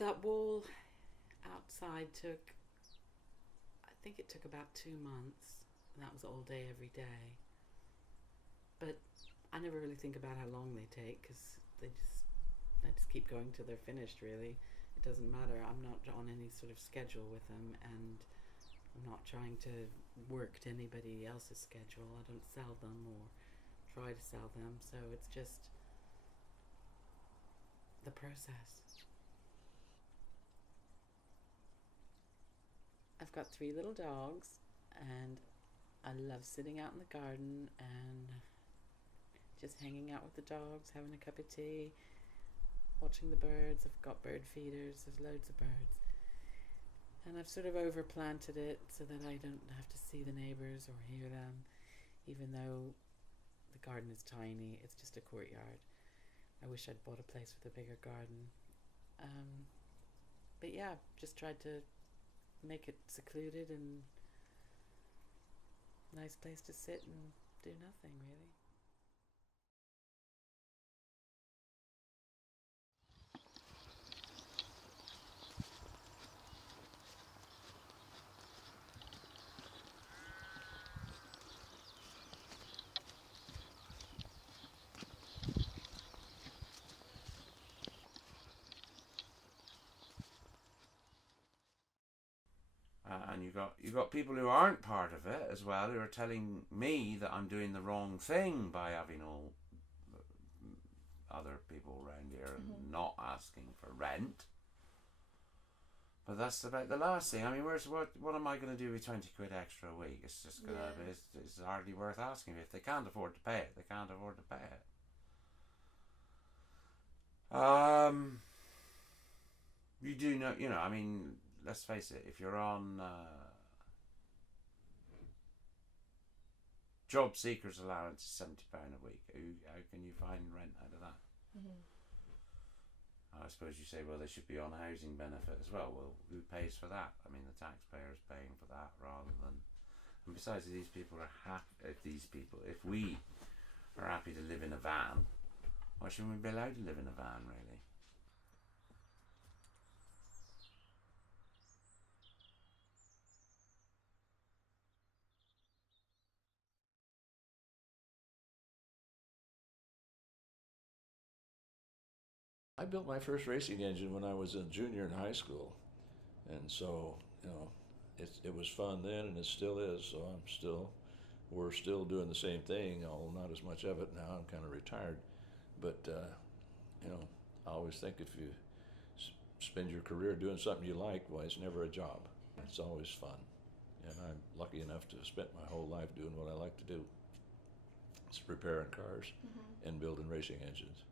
That wall outside took, I think it took about 2 months. And that was all day, every day. But I never really think about how long they take because I just keep going till they're finished. Really, it doesn't matter. I'm not on any sort of schedule with them, and I'm not trying to work to anybody else's schedule. I don't sell them or try to sell them, so it's just the process. I've got 3 little dogs, and I love sitting out in the garden and just hanging out with the dogs, having a cup of tea, watching the birds. I've got bird feeders, there's loads of birds. And I've sort of overplanted it so that I don't have to see the neighbours or hear them, even though the garden is tiny. It's just a courtyard. I wish I'd bought a place with a bigger garden. But yeah, just tried to make it secluded and nice place to sit and do nothing really. And you got people who aren't part of it as well, who are telling me that I'm doing the wrong thing by having all other people around here and not asking for rent. But that's about the last thing. I mean, what am I going to do with 20 quid extra a week? It's just gonna it's hardly worth asking. If they can't afford to pay it, they can't afford to pay it. You do know, I mean, let's face it. If you're on job seekers allowance, £70 a week. How can you find rent out of that? I suppose you say, well, they should be on housing benefit as well. Well, who pays for that? I mean, the taxpayer's paying for that rather than. And besides, if these people are happy, if we are happy to live in a van, why shouldn't we be allowed to live in a van, really? I built my first racing engine when I was a junior in high school, and so it was fun then, and it still is. So we're still doing the same thing, although not as much of it now. I'm kind of retired, but I always think if you spend your career doing something you like, why it's never a job. It's always fun, and I'm lucky enough to have spent my whole life doing what I like to do. It's repairing cars and building racing engines.